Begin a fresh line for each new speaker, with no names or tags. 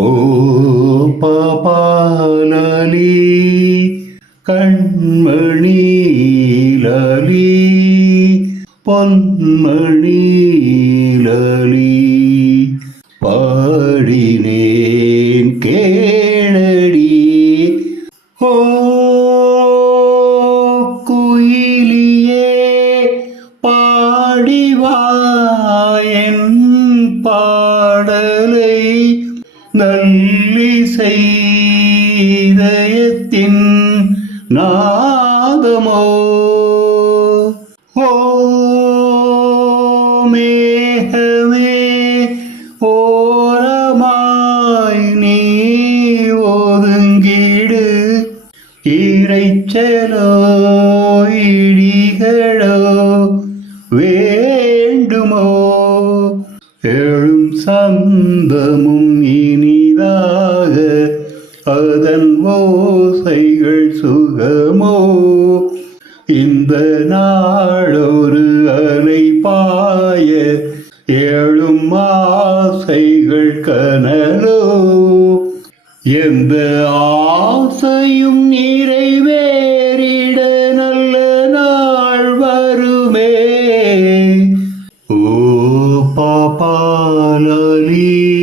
ஓ பாபாலி கண்மணி லலி பொன்மணி லலி பாடினேன் கேளடி. ஓ குயிலியே பாடிவாயன் பாடலே. நல்லிசை இதயத்தின் நாதமோ. ஓ மேகமே ஓரமாய் நீ ஒதுங்கிடு. இறைச்சலோ இடிகளோ வேண்டுமோ. எழும் சந்தமும் இனிதாக அதன் ஓசைகள் சுகமோ? இந்த நாளொரு அலை பாய ஏழும் ஆசைகள் கனலோ? எந்த ஆசையும் நிறைவேறிட நல்ல நாள் வருமே? ஓ பாபாலலீ